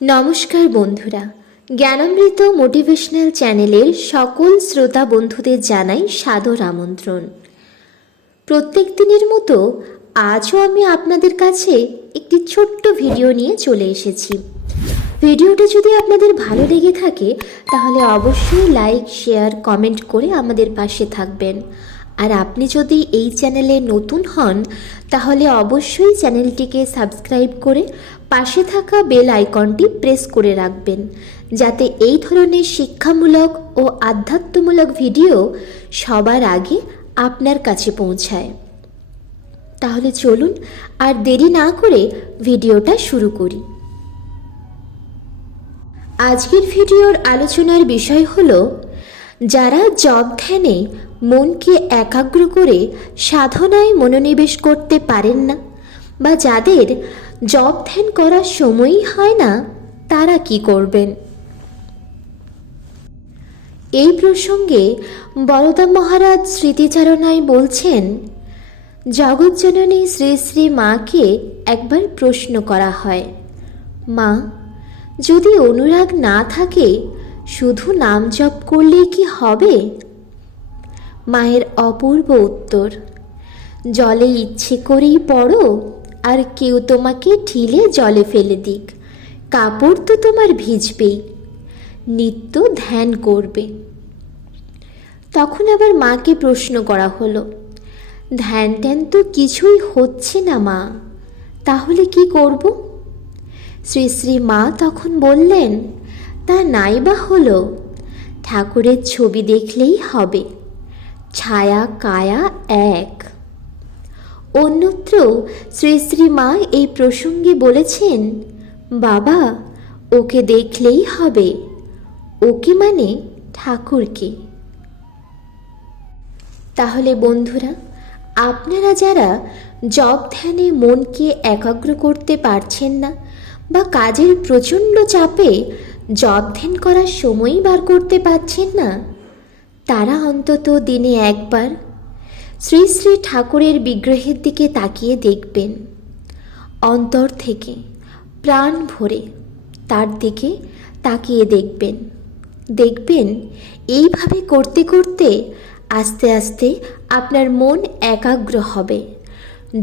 নমস্কার বন্ধুরা, জ্ঞানামৃত মোটিভেশনাল চ্যানেলের সকল শ্রোতা বন্ধুদের জানাই সাদর আমন্ত্রণ। প্রত্যেক দিনের মতো আজও আমি আপনাদের কাছে একটি ছোট্ট ভিডিও নিয়ে চলে এসেছি। ভিডিওটা যদি আপনাদের ভালো লেগে থাকে তাহলে অবশ্যই লাইক, শেয়ার, কমেন্ট করে আমাদের পাশে থাকবেন। আর আপনি যদি এই চ্যানেলে নতুন হন তাহলে অবশ্যই চ্যানেলটিকে সাবস্ক্রাইব করে পাশে থাকা বেল আইকনটি প্রেস করে রাখবেন, যাতে এই ধরনের শিক্ষামূলক ও আধ্যাত্মমূলক ভিডিও সবার আগে আপনার কাছে পৌঁছায়। তাহলে চলুন আর দেরি না করে ভিডিওটা শুরু করি। আজকের ভিডিওর আলোচনার বিষয় হলো, যারা জপ ধ্যানে মনকে একাগ্র করে সাধনায় মনোনিবেশ করতে পারেন না বা যাদের জপ ধ্যান করার সময়ই হয় না, তারা কি করবেন। এই প্রসঙ্গে বরদা মহারাজ স্মৃতিচারণায় বলছেন, জগজ্জননী শ্রী শ্রী মাকে একবার প্রশ্ন করা হয়, মা, যদি অনুরাগ না থাকে শুধু নাম জপ করলেই কি হবে? মায়ের অপূর্ব উত্তর, জলে ইচ্ছে করেই পড়ো আর কেউ তোমাকে ঢিলে জলে ফেলে দিক, কাপড় তো তোমার ভিজবেই, নিত্য ধ্যান করবে। তখন আবার মাকে প্রশ্ন করা হলো, ধ্যান ট্যান তো কিছুই হচ্ছে না মা, তাহলে কি করব? শ্রী শ্রী মা তখন বললেন, তা নাই বা হলো, ঠাকুরের ছবি দেখলেই হবে, ছায়া কায়া এক। অন্যত্র শ্রী শ্রী মা এই প্রসঙ্গে বলেছেন, বাবা, ওকে দেখলেই হবে, ওকে মানে ঠাকুরকে। তাহলে বন্ধুরা, আপনারা যারা জপ ধ্যানে মনকে একাগ্র করতে পারছেন না বা কাজের প্রচণ্ড চাপে জপ ধ্যান করার সময়ই বার করতে পারছেন না, তারা অন্তত দিনে একবার শ্রী শ্রী ঠাকুরের বিগ্রহের দিকে তাকিয়ে দেখবেন। অন্তর থেকে প্রাণ ভরে তার দিকে তাকিয়ে দেখবেন। দেখবেন এইভাবে করতে করতে আস্তে আস্তে আপনার মন একাগ্র হবে,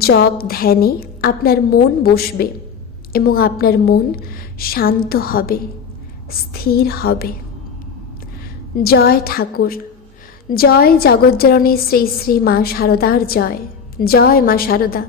জপ ধ্যানে আপনার মন বসবে এবং আপনার মন শান্ত হবে, স্থির হবে। জয় ঠাকুর, জয় জগজ্জননী শ্রী শ্রী মা শারদার জয়, জয় মা শারদা।